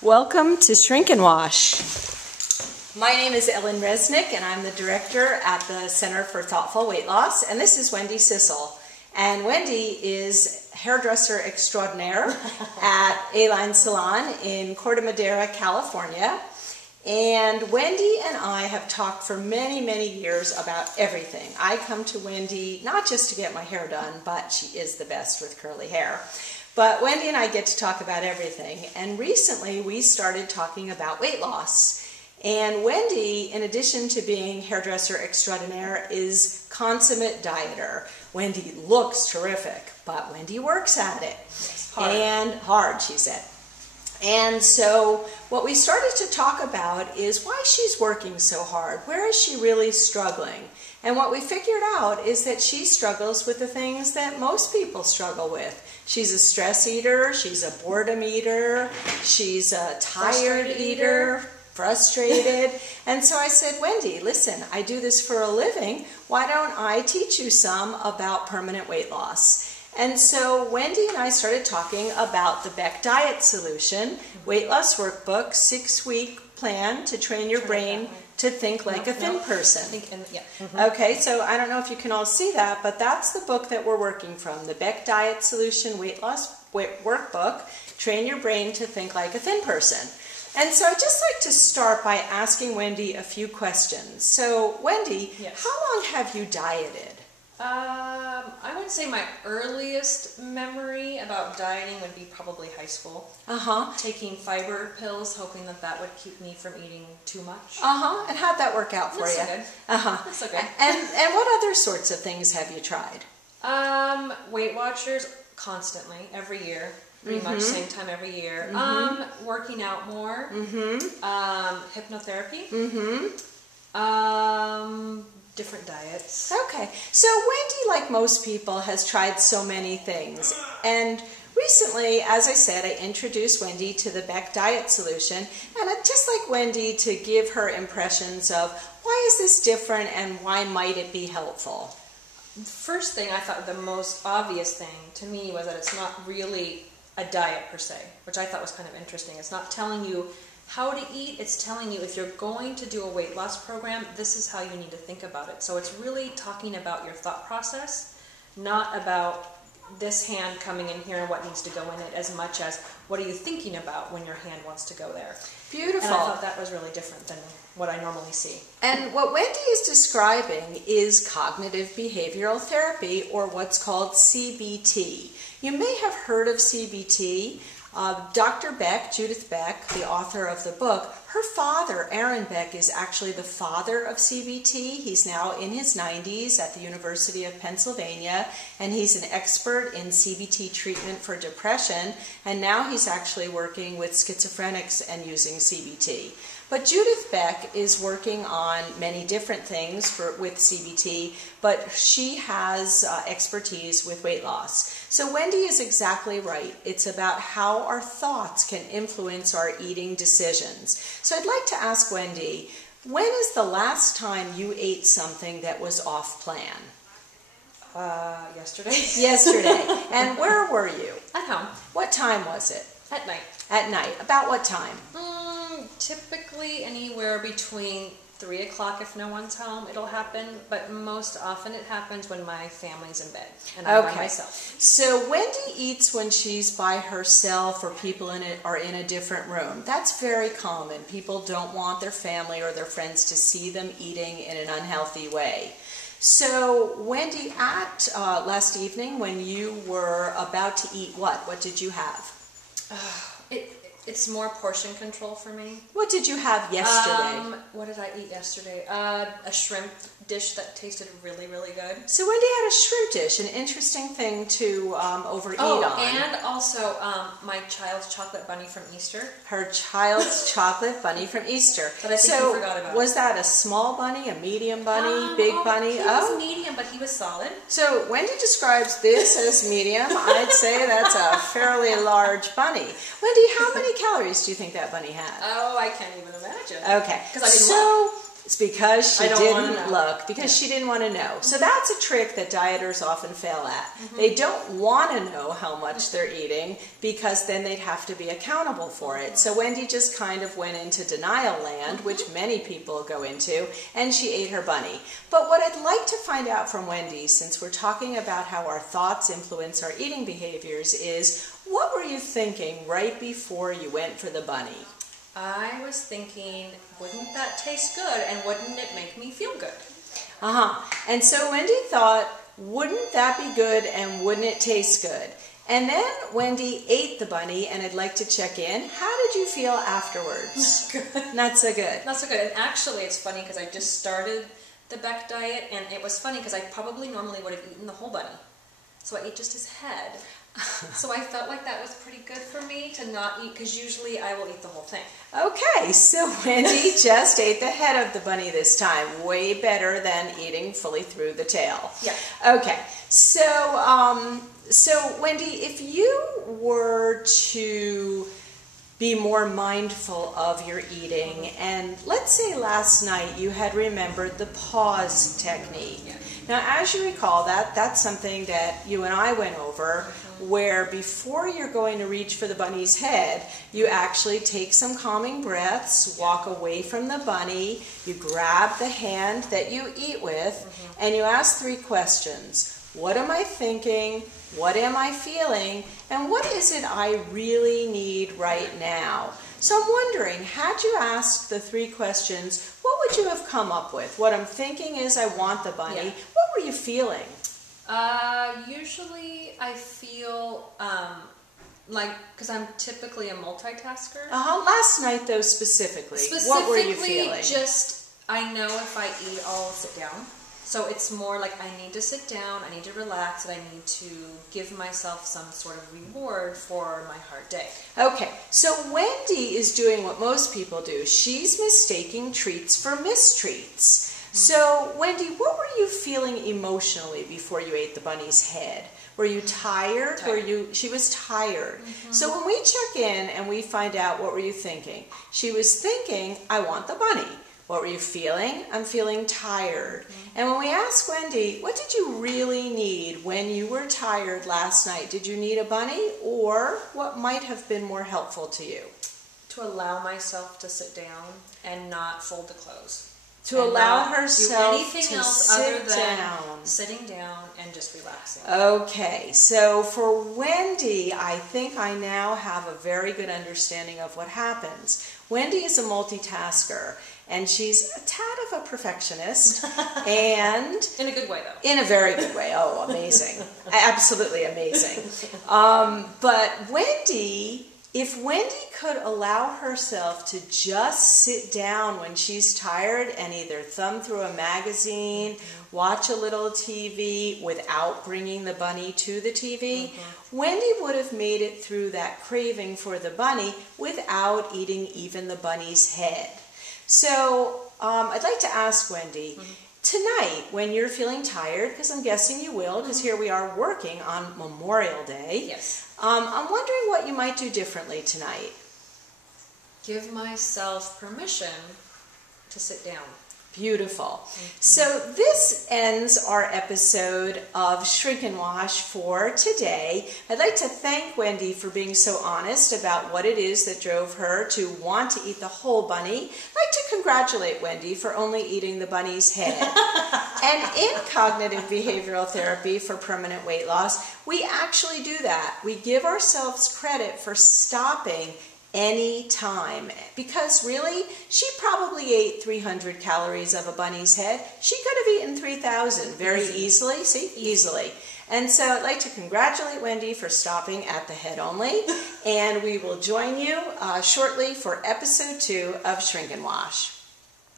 Welcome to Shrink and Wash. My name is Ellen Resnick, and I'm the director at the Center for Thoughtful Weight Loss, and this is Wendy Sissel. And Wendy is hairdresser extraordinaire at A-Line Salon in Corte Madera, California. And Wendy and I have talked for many, many years about everything. I come to Wendy not just to get my hair done, but she is the best with curly hair. But Wendy and I get to talk about everything. And recently we started talking about weight loss. And Wendy, in addition to being hairdresser extraordinaire, is consummate dieter. Wendy looks terrific, but Wendy works at it. Hard. And hard, she said. And so what we started to talk about is why she's working so hard. Where is she really struggling? And what we figured out is that she struggles with the things that most people struggle with. She's a stress eater, she's a boredom eater, she's a tired eater, frustrated. And so I said, Wendy, listen, I do this for a living. Why don't I teach you some about permanent weight loss? And so Wendy and I started talking about the Beck Diet Solution, weight loss workbook, 6-week plan to train your brain to think like a thin person. Okay, so I don't know if you can all see that, but that's the book that we're working from, the Beck Diet Solution weight loss workbook, Train Your Brain to Think Like a Thin Person. And so I'd just like to start by asking Wendy a few questions. So Wendy, Yes. How long have you dieted? I would say my earliest memory about dieting would be probably high school. Taking fiber pills, hoping that that would keep me from eating too much. And how'd that work out for That's you? so good. That's so good. And what other sorts of things have you tried? Weight Watchers constantly, every year. Pretty much same time every year. Working out more. Hypnotherapy. Different diets. Okay, so Wendy, like most people, has tried so many things. And recently, as I said, I introduced Wendy to the Beck Diet Solution. And I'd just like Wendy to give her impressions of why is this different and why might it be helpful? First thing, I thought the most obvious thing to me was that it's not really a diet per se, which I thought was kind of interesting. It's not telling you how to eat, it's telling you if you're going to do a weight loss program, this is how you need to think about it. So it's really talking about your thought process, not about this hand coming in here and what needs to go in it, as much as what are you thinking about when your hand wants to go there. Beautiful. And I thought that was really different than what I normally see. And what Wendy is describing is cognitive behavioral therapy, or what's called CBT. You may have heard of CBT. Dr. Beck, Judith Beck, the author of the book, her father, Aaron Beck, is actually the father of CBT. He's now in his 90s at the University of Pennsylvania, and he's an expert in CBT treatment for depression, and now he's actually working with schizophrenics and using CBT. But Judith Beck is working on many different things with CBT, but she has expertise with weight loss. So Wendy is exactly right. It's about how our thoughts can influence our eating decisions. So I'd like to ask Wendy, when is the last time you ate something that was off plan? Yesterday. Yesterday. And where were you? At home. What time was it? At night. At night. About what time? Typically anywhere between 3 o'clock if no one's home, it'll happen, but most often it happens when my family's in bed and I'm by myself. So Wendy eats when she's by herself or people are in a different room. That's very common. People don't want their family or their friends to see them eating in an unhealthy way. So Wendy, at last evening when you were about to eat what did you have? It's more portion control for me. What did you have yesterday? What did I eat yesterday? A shrimp dish that tasted really, really good. So Wendy had a shrimp dish, an interesting thing to overeat on. And also my child's chocolate bunny from Easter. Her child's chocolate bunny from Easter. But I think you forgot about. Was that a small bunny, a medium bunny, big bunny? He was medium, but he was solid. So Wendy describes this as medium. I'd say that's a fairly large bunny. Wendy, how many calories do you think that bunny had? Oh, I can't even imagine. Okay. Because I didn't look. It's because she I don't wanna didn't know. look, because she didn't want to know. So that's a trick that dieters often fail at. They don't want to know how much they're eating because then they'd have to be accountable for it. So Wendy just kind of went into denial land, which many people go into, and she ate her bunny. But what I'd like to find out from Wendy, since we're talking about how our thoughts influence our eating behaviors, is what were you thinking right before you went for the bunny? I was thinking, wouldn't that taste good, and wouldn't it make me feel good? And so Wendy thought, wouldn't that be good and wouldn't it taste good? And then Wendy ate the bunny, and I'd like to check in. How did you feel afterwards? Good. Not so good. Not so good. And actually, it's funny because I just started the Beck diet, and it was funny because I probably normally would have eaten the whole bunny. So I ate just his head. So I felt like that was pretty good for me to not eat, because usually I will eat the whole thing. Okay, so Wendy just ate the head of the bunny this time. Way better than eating fully through the tail. Yeah. Okay, so Wendy, if you were to be more mindful of your eating, and let's say last night you had remembered the pause technique. Yeah. Now, as you recall, that's something that you and I went over, where before you're going to reach for the bunny's head, you actually take some calming breaths, walk away from the bunny, you grab the hand that you eat with, and you ask 3 questions. What am I thinking? What am I feeling? And what is it I really need right now? So I'm wondering, had you asked the 3 questions, what would you have come up with? What I'm thinking is I want the bunny. Yeah. What were you feeling? Usually I feel like, because I'm typically a multitasker. Last night, though, specifically, what were you feeling? Just, I know if I eat, I'll sit down. So it's more like I need to sit down, I need to relax, and I need to give myself some sort of reward for my hard day. Okay, so Wendy is doing what most people do. She's mistaking treats for mistreats. So, Wendy, what were you feeling emotionally before you ate the bunny's head? Were you tired? She was tired. So when we check in and we find out what were you thinking, she was thinking, I want the bunny. What were you feeling? I'm feeling tired. And when we ask Wendy, what did you really need when you were tired last night? Did you need a bunny, or what might have been more helpful to you? To allow myself to sit down and not fold the clothes. To allow herself do anything to else sit other than down. Sitting down and just relaxing. Okay, so for Wendy, I think I now have a very good understanding of what happens. Wendy is a multitasker, and she's a tad of a perfectionist, and... In a good way, though. In a very good way. Oh, amazing. Absolutely amazing. But Wendy... If Wendy could allow herself to just sit down when she's tired and either thumb through a magazine, watch a little TV without bringing the bunny to the TV, Wendy would have made it through that craving for the bunny without eating even the bunny's head. So I'd like to ask Wendy, tonight when you're feeling tired, because I'm guessing you will, because here we are working on Memorial Day. Yes. I'm wondering what you might do differently tonight. Give myself permission to sit down. Beautiful. So this ends our episode of Shrink and Wash for today. I'd like to thank Wendy for being so honest about what it is that drove her to want to eat the whole bunny. I'd like to congratulate Wendy for only eating the bunny's head. And in cognitive behavioral therapy for permanent weight loss, we actually do that. We give ourselves credit for stopping any time, because really she probably ate 300 calories of a bunny's head. She could have eaten 3,000 very easily. See, easily. And so I'd like to congratulate Wendy for stopping at the head only, and we will join you shortly for episode 2 of Shrink and Wash.